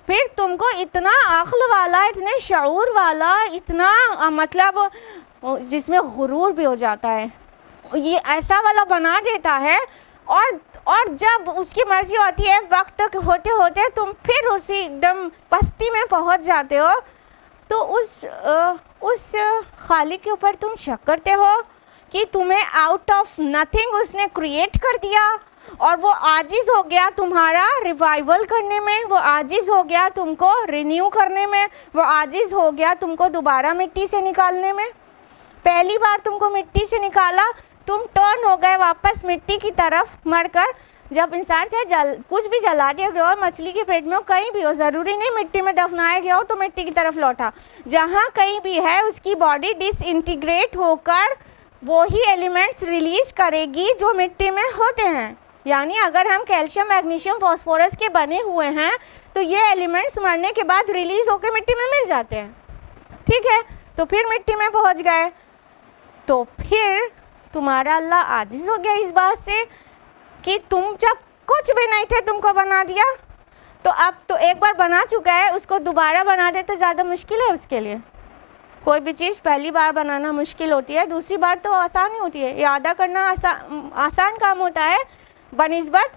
پھر تم کو اتنا عقل والا, اتنے شعور والا, اتنا مطلب جس میں غرور بھی ہو جاتا ہے, یہ ایسا والا بنا دیتا ہے, اور جب اس کی مرضی ہوتی ہے وقت ہوتے ہوتے تم پھر اسی ایک دم پستی میں پہنچ جاتے ہو, تو اس خالق کے اوپر تم شک کرتے ہو کہ تمہیں آؤٹ آف نتھنگ اس نے کریٹ کر دیا, اور وہ عاجز ہو گیا تمہارا ریوائیول کرنے میں, وہ عاجز ہو گیا تم کو رینیو کرنے میں, وہ عاجز ہو گیا تم کو دوبارہ مٹی سے نکالنے میں. پہلی بار تم کو مٹی سے نکالا, تم ٹرن ہو گئے واپس مٹی کی طرف مر کر. جب انسان چاہے کچھ بھی جلا دیا گیا ہو, مچھلی کے پیٹ میں ہو, کہیں بھی ہو, ضروری نہیں مٹی میں دفنایا گیا ہو تو مٹی کی طرف لوٹا, جہاں کہیں بھی ہے اس کی باڈی ڈس انٹیگریٹ ہو کر وہی ایلیمنٹس ریلیز کرے گی جو مٹی میں ہوتے ہیں. یعنی اگر ہم کیلشیم, میگنیشیم, فاسفورس کے بنے ہوئے ہیں تو یہ ایلیمنٹس مرنے کے بعد ریلیز ہو کے مٹی میں مل جاتے ہیں. ٹھیک ہے, تو پھر مٹی میں پہنچ گئے, تو پھر تمہارا اللہ عاجز ہو گیا اس بات سے کہ تم جب کچھ بھی نہیں تھے تم کو بنا دیا, تو اب تو ایک بار بنا چکا ہے, اس کو دوبارہ بنا دے تو زیادہ مشکل ہے اس کے لیے. کوئی بھی چیز پہلی بار بنانا مشکل ہوتی ہے, دوسری بار تو آسان ہی ہوتی ہے. اعادہ کرنا آسان کام ہوتا ہے بنسبت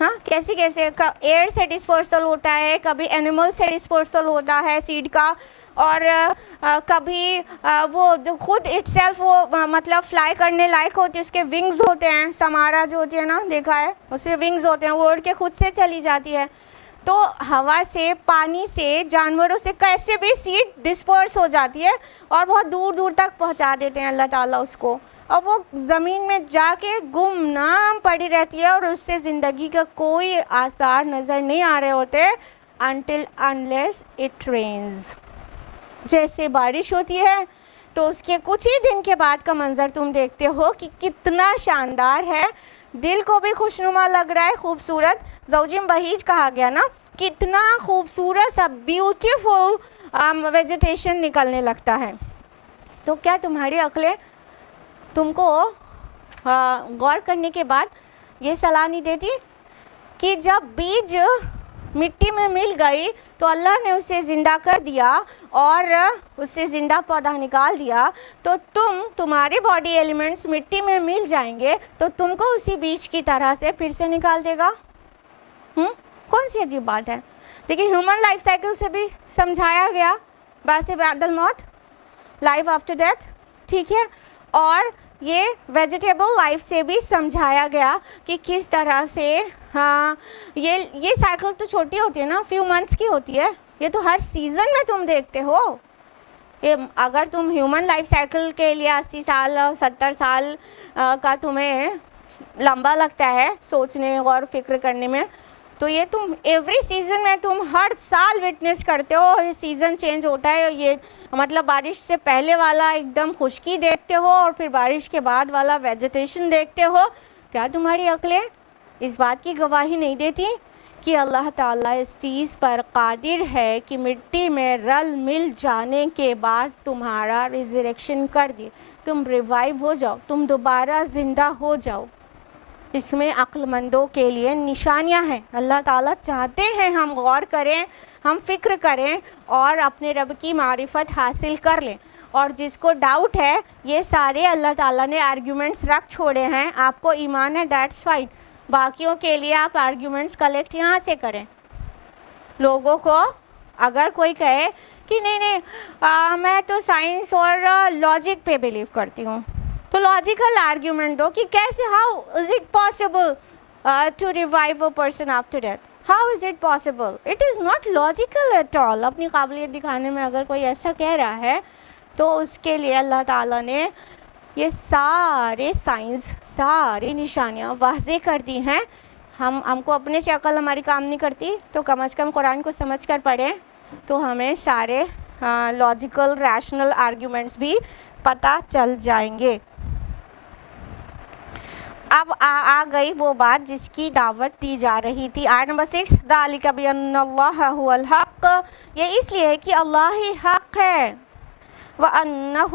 ہاں کیسے کیسے ایئر سے ڈسپرسل ہوتا ہے, کبھی اینیمل سے ڈسپرسل ہوتا ہے سیڈ کا, اور کبھی وہ خود اٹ سیلف وہ مطلب فلائی کرنے لائق ہوتی ہے, اس کے ونگز ہوتے ہیں, سمارا جو ہوتی ہے نا دیکھا ہے, اس کے ونگز ہوتے ہیں, وہ اڑ کے خود سے چلی جاتی ہے. تو ہوا سے, پانی سے, جانوروں سے کیسے بھی سیڈ ڈسپرس ہو جاتی ہے اور بہت دور دور تک پہنچا دیتے ہیں اللہ تعالیٰ اس کو, اور وہ زمین میں جا کے گمنام پڑی رہتی ہے اور اس سے زندگی کا کوئی آثار نظر نہیں آ رہے ہوتے until unless it rains. جیسے بارش ہوتی ہے تو اس کے کچھ ہی دن کے بعد کا منظر تم دیکھتے ہو کہ کتنا شاندار ہے, دل کو بھی خوشنما لگ رہا ہے, خوبصورت, زوجم بہیج کہا گیا نا, کتنا خوبصورت سا بیوٹیفل ویجیٹیشن نکلنے لگتا ہے. تو کیا تمہاری عقلیں تم کو غور کرنے کے بعد یہ صلاح نہیں دیتی کہ جب بیج مٹی میں مل گئی تو اللہ نے اسے زندہ کر دیا اور اس سے زندہ پودا نکال دیا, تو تمہارے باڈی ایلیمنٹس مٹی میں مل جائیں گے تو تم کو اسی بیج کی طرح سے پھر سے نکال دے گا. کون سی عجیب بات ہے. دیکھیں ہیومن لائف سائیکل سے بھی سمجھایا گیا, بعد بعد الموت, لائف آفٹر ڈیتھ, ٹھیک ہے, اور یہ ویجیٹیبل لائف سے بھی سمجھایا گیا کہ کس طرح سے ہاں یہ سائیکل تو چھوٹی ہوتی ہے نا, فیو منتھس کی ہوتی ہے, یہ تو ہر سیزن میں تم دیکھتے ہو. یہ اگر تم ہیومن لائف سائیکل کے لیے 80 سال 70 سال کا تمہیں لمبا لگتا ہے سوچنے اور فکر کرنے میں, تو یہ تم ایوری سیزن میں تم ہر سال وٹنس کرتے ہو, یہ سیزن چینج ہوتا ہے, یہ مطلب بارش سے پہلے والا ایک دم خشکی دیکھتے ہو اور پھر بارش کے بعد والا ویجیٹیشن دیکھتے ہو. کیا تمہاری عقلیں اس بات کی گواہی نہیں دیتی کہ اللہ تعالیٰ اس چیز پر قادر ہے کہ مٹی میں رل مل جانے کے بعد تمہارا ریزریکشن کر دے, تم ریوائیو ہو جاؤ, تم دوبارہ زندہ ہو جاؤ. اس میں عقل مندوں کے لیے نشانیاں ہیں. اللہ تعالیٰ چاہتے ہیں ہم غور کریں, ہم فکر کریں اور اپنے رب کی معرفت حاصل کر لیں. اور جس کو ڈاؤٹ ہے, یہ سارے اللہ تعالیٰ نے آرگیومنٹس رکھ چھوڑے ہیں, آپ کو ایمان ہے دیٹس فائن, باقیوں کے لیے آپ آرگیومنٹس کلیکٹ یہاں سے کریں. لوگوں کو اگر کوئی کہے کہ نہیں میں تو سائنس اور لاجک پہ بلیو کرتی ہوں, تو لاجیکل آرگیومنٹ دو کہ کیسے, how is it possible to revive a person after death, how is it possible, it is not logical at all. اپنی قابلیت دکھانے میں اگر کوئی ایسا کہہ رہا ہے تو اس کے لیے اللہ تعالیٰ نے یہ سارے سائنس, ساری نشانیاں واضح کر دی ہیں. ہم کو اپنے سے عقل ہماری کام نہیں کرتی تو کم از کم قرآن کو سمجھ کر پڑھیں تو ہمیں سارے لاجیکل ریشنل آرگیومنٹس بھی پتہ چل جائیں گے. اب آ گئی وہ بات جس کی دعوت دی جا رہی تھی. آیت نمبر 6, ذَلِكَ بِأَنَّ اللَّهَ هُوَ الْحَقُّ, یہ اس لیے کہ اللہ ہی حق ہے, وَأَنَّهُ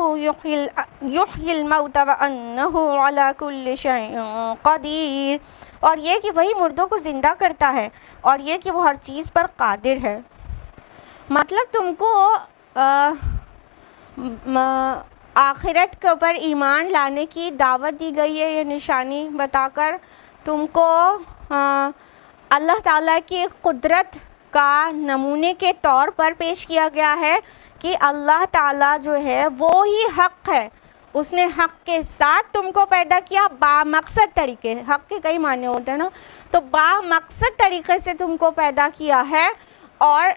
يُحْيِي الْمَوْتَ وَأَنَّهُ عَلَى كُلِّ شَيْءٍ قَدِيرٌ, اور یہ کہ وہی مردوں کو زندہ کرتا ہے اور یہ کہ وہ ہر چیز پر قادر ہے. مطلب تم کو آخرت کے اوپر ایمان لانے کی دعوت دی گئی ہے, یہ نشانی بتا کر تم کو اللہ تعالیٰ کی قدرت کا نمونے کے طور پر پیش کیا گیا ہے کہ اللہ تعالیٰ جو ہے وہ ہی حق ہے. اس نے حق کے ساتھ تم کو پیدا کیا, با مقصد طریقے, حق کے کئی معنی ہوتے ہیں نا, تو با مقصد طریقے سے تم کو پیدا کیا ہے. اور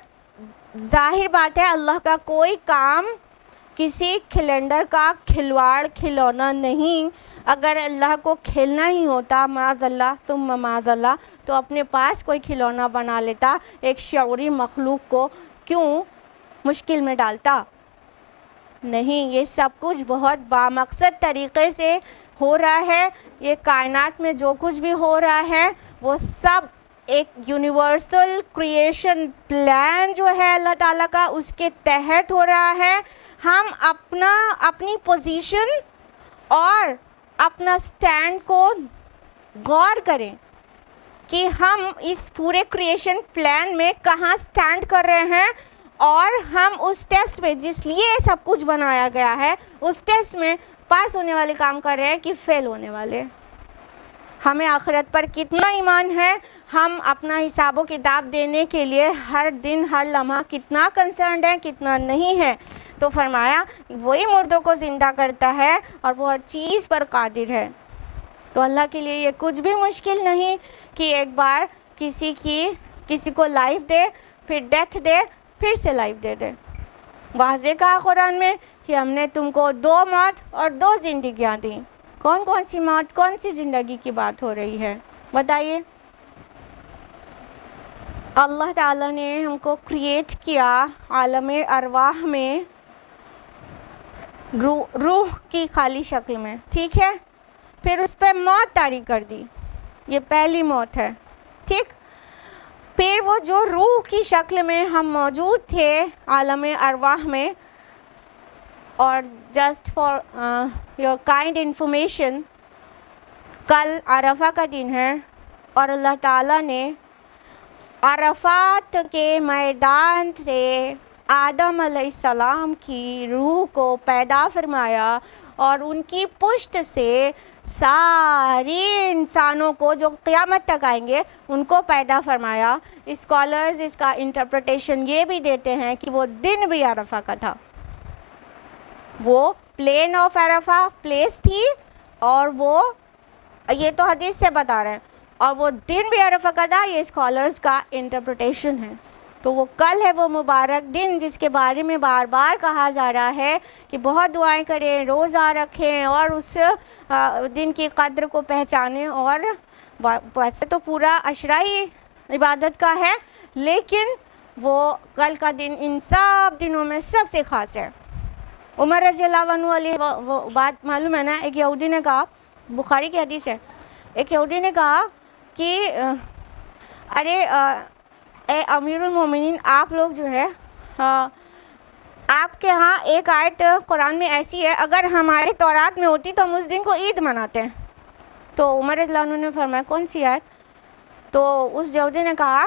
ظاہر بات ہے اللہ کا کوئی کام کسی کھلنڈر کا کھلواڑ کھلونا نہیں. اگر اللہ کو کھیلنا ہی ہوتا معاذ اللہ ثم معاذ اللہ, تو اپنے پاس کوئی کھلونا بنا لیتا, ایک شعوری مخلوق کو کیوں مشکل میں ڈالتا. نہیں, یہ سب کچھ بہت بامقصد طریقے سے ہو رہا ہے. یہ کائنات میں جو کچھ بھی ہو رہا ہے وہ سب ایک یونیورسل کریشن پلان جو ہے اللہ تعالیٰ کا, اس کے تحت ہو رہا ہے. ہم اپنی پوزیشن اور اپنا سٹینڈ کو غور کریں کہ ہم اس پورے کریشن پلان میں کہاں سٹینڈ کر رہے ہیں, اور ہم اس ٹیسٹ میں جس لیے سب کچھ بنایا گیا ہے اس ٹیسٹ میں پاس ہونے والے کام کر رہے ہیں کہ فیل ہونے والے. ہمیں آخرت پر کتنا ایمان ہے، ہم اپنا حساب و کتاب دینے کے لیے ہر دن ہر لمحہ کتنا کنسرنڈ ہے، کتنا نہیں ہے. تو فرمایا وہی مردوں کو زندہ کرتا ہے اور وہ ہر چیز پر قادر ہے. تو اللہ کے لیے یہ کچھ بھی مشکل نہیں کہ ایک بار کسی کو لائف دے، پھر ڈیتھ دے، پھر سے لائف دے دے. واضح کہا قرآن میں کہ ہم نے تم کو 2 موت اور 2 زندگیاں دیں. کون کون سی موت، کون سی زندگی کی بات ہو رہی ہے بتائیے؟ اللہ تعالیٰ نے ہم کو کریٹ کیا عالم ارواح میں روح کی خالی شکل میں، ٹھیک ہے؟ پھر اس پہ موت طاری کر دی، یہ پہلی موت ہے، ٹھیک؟ پھر وہ جو روح کی شکل میں ہم موجود تھے عالم ارواح میں، اور just for your kind information, کل عرفہ کا دن ہے اور اللہ تعالیٰ نے عرفات کے میدان سے آدم علیہ السلام کی روح کو پیدا فرمایا اور ان کی پشت سے ساری انسانوں کو جو قیامت تک آئیں گے ان کو پیدا فرمایا. اسکالرز اس کا انٹرپریٹیشن یہ بھی دیتے ہیں کہ وہ دن بھی عرفہ کا تھا، وہ پلین آف عرفہ پلیس تھی، اور وہ یہ تو حدیث سے بتا رہے ہیں، اور وہ دن بھی عرفہ کا تھا. یہ اسکالرز کا انٹرپریٹیشن ہے. تو وہ کل ہے وہ مبارک دن جس کے بارے میں بار بار کہا جا رہا ہے کہ بہت دعائیں کریں، روزہ رکھیں اور اس دن کی قدر کو پہچانیں. اور ویسے تو پورا عشرہ ہی عبادت کا ہے، لیکن وہ کل کا دن ان سب دنوں میں سب سے خاص ہے. عمر رضی اللہ عنہ والی وہ بات معلوم ہے نا؟ ایک یہودی نے کہا، بخاری کی حدیث ہے، ایک یہودی نے کہا کہ ارے اے امیر المومنین، آپ لوگ جو ہے آپ کے ہاں ایک آیت قرآن میں ایسی ہے، اگر ہمارے تورات میں ہوتی تو ہم اس دن کو عید مناتے ہیں. تو عمر رضی اللہ عنہ نے فرمایا کون سی آیت؟ تو اس یہودی نے کہا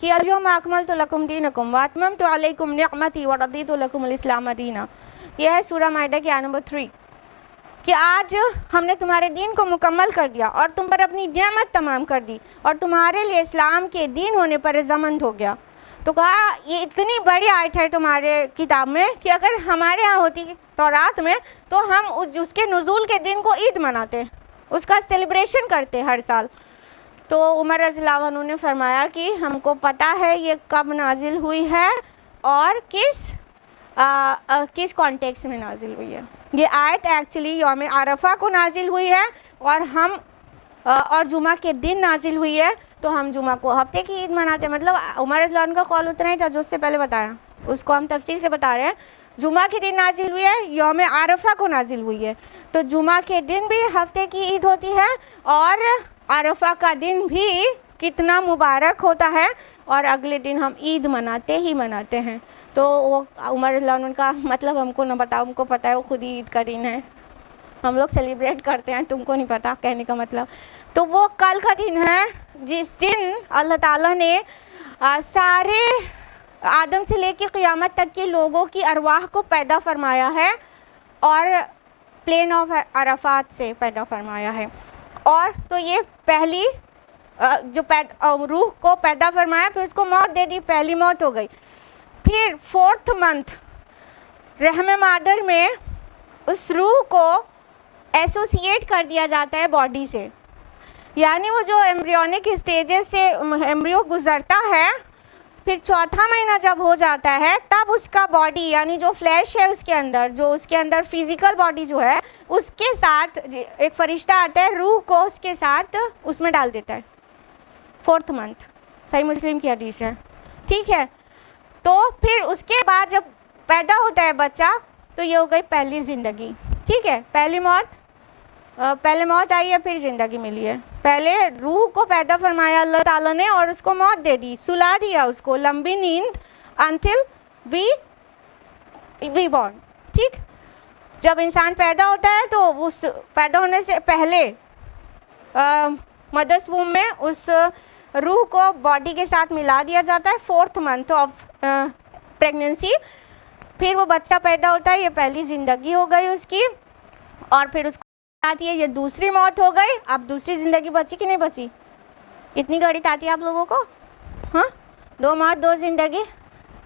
کہ الیوم اکملت لکم دینکم واتممت علیکم نعمتی ورضیت لکم الاسلام دینا. یہ ہے سورہ مائدہ کی آیت نمبر 3 کہ آج ہم نے تمہارے دین کو مکمل کر دیا اور تم پر اپنی نعمت تمام کر دی اور تمہارے لیے اسلام کے دین ہونے پر رضامند ہو گیا. تو کہا یہ اتنی بڑی آیت ہے تمہارے کتاب میں کہ اگر ہمارے ہاں ہوتی تورات میں تو ہم اس کے نزول کے دن کو عید مناتے، اس کا سیلیبریشن کرتے ہر سال. تو عمر رضی اللہ عنہ نے فرمایا کہ ہم کو پتہ ہے یہ کب نازل ہوئی ہے اور کس کانٹیکس میں نازل ہوئی ہے. یہ آیت ایکچولی یوم عرفہ کو نازل ہوئی ہے اور جمعہ کے دن نازل ہوئی ہے. تو ہم جمعہ کو ہفتے کی عید مناتے ہیں. مطلب عمر رضی اللہ عنہ کا قول اتنا ہی تھا جو اس سے پہلے بتایا، اس کو ہم تفصیل سے بتا رہے ہیں. جمعہ کے دن نازل ہوئی ہے، یوم عرفہ کو نازل ہوئی ہے. تو جمعہ کے دن بھی ہفتے کی عید ہوتی ہے اور عرفہ کا دن بھی کتنا مبارک ہوتا ہے، اور اگلے دن ہم عید مناتے ہی مناتے ہیں. تو وہ عمر رضی اللہ عنہ کا مطلب ہم کو نہ بتاؤ، ہم کو پتہ ہے وہ خود ہی عید کا دن ہے، ہم لوگ سیلیبریٹ کرتے ہیں، تم کو نہیں پتہ، کہنے کا مطلب. تو وہ کل کا دن ہے جس دن اللہ تعالیٰ نے سارے آدم سے لے کے قیامت تک کے لوگوں کی ارواح کو پیدا فرمایا ہے اور پلین آف عرفات سے پیدا فرمایا ہے. اور تو یہ پہلی جو روح کو پیدا فرمایا، پھر اس کو موت دے دی، پہلی موت ہو گئی. پھر 4th منتھ رحم مادر میں اس روح کو ایسوسیٹ کر دیا جاتا ہے باڈی سے، یعنی وہ جو ایمبریونک اسٹیجز سے ایمبریو گزرتا ہے، پھر 4تھا مہینہ جب ہو جاتا ہے تب اس کا باڈی یعنی جو فلیش ہے اس کے اندر، جو اس کے اندر فزیکل باڈی جو ہے اس کے ساتھ ایک فرشتہ آتا ہے، روح کو اس کے ساتھ اس میں ڈال دیتا ہے. 4th منتھ، صحیح مسلم کی حدیث ہے، ٹھیک ہے. تو پھر اس کے بعد جب پیدا ہوتا ہے بچہ تو یہ ہو گئی پہلی زندگی، ٹھیک ہے. پہلے موت آئی ہے، پھر زندگی ملی ہے. پہلے روح کو پیدا فرمایا اللہ تعالیٰ نے اور اس کو موت دے دی، سلا دیا اس کو لمبی نیند until we born، ٹھیک. جب انسان پیدا ہوتا ہے تو اس پیدا ہونے سے پہلے مدرس ووم میں اس روح کو باڈی کے ساتھ ملا دیا جاتا ہے 4th منتھ آف پریگننسی. پھر وہ بچہ پیدا ہوتا ہے، یہ پہلی زندگی ہو گئی اس کی، اور پھر اس آتی ہے، یہ دوسری موت ہو گئی، اب دوسری زندگی بچی کہ نہیں بچی؟ اتنی گڑی آتی ہے آپ لوگوں کو؟ ہاں، 2 موت 2 زندگی،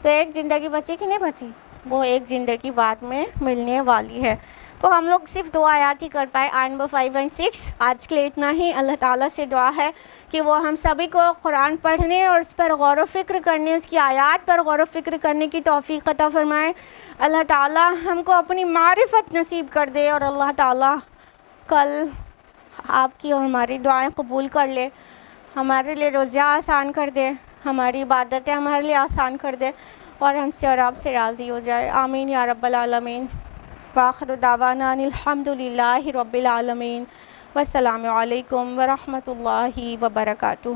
تو ایک زندگی بچی کہ نہیں بچی؟ وہ ایک زندگی بعد میں ملنے والی ہے۔ تو ہم لوگ صرف 2 آیات ہی کر پائے، آیت نمبر 5 اور 6۔ آج کے لیے اتنا ہی۔ اللہ تعالیٰ سے دعا ہے کہ وہ ہم سبھی کو قرآن پڑھنے اور اس پر غور و فکر کرنے، اس کی آیات پر غور و فکر کرنے کی توفیق عطا فرمائے۔ اللہ تعالیٰ ہم کو اپنی معرفت نصیب کر دے، اور اللہ تعالیٰ کل آپ کی اور ہماری دعائیں قبول کر لے، ہمارے لیے روزہ آسان کر دے، ہماری عبادتیں ہمارے لیے آسان کر دے، اور ہم سے اور آپ سے راضی ہو جائے۔ آمین یا رب العالمین۔ وآخر دعوانا ان الحمد للہ رب العالمین، والسلام علیکم ورحمۃ اللہ وبرکاتہ۔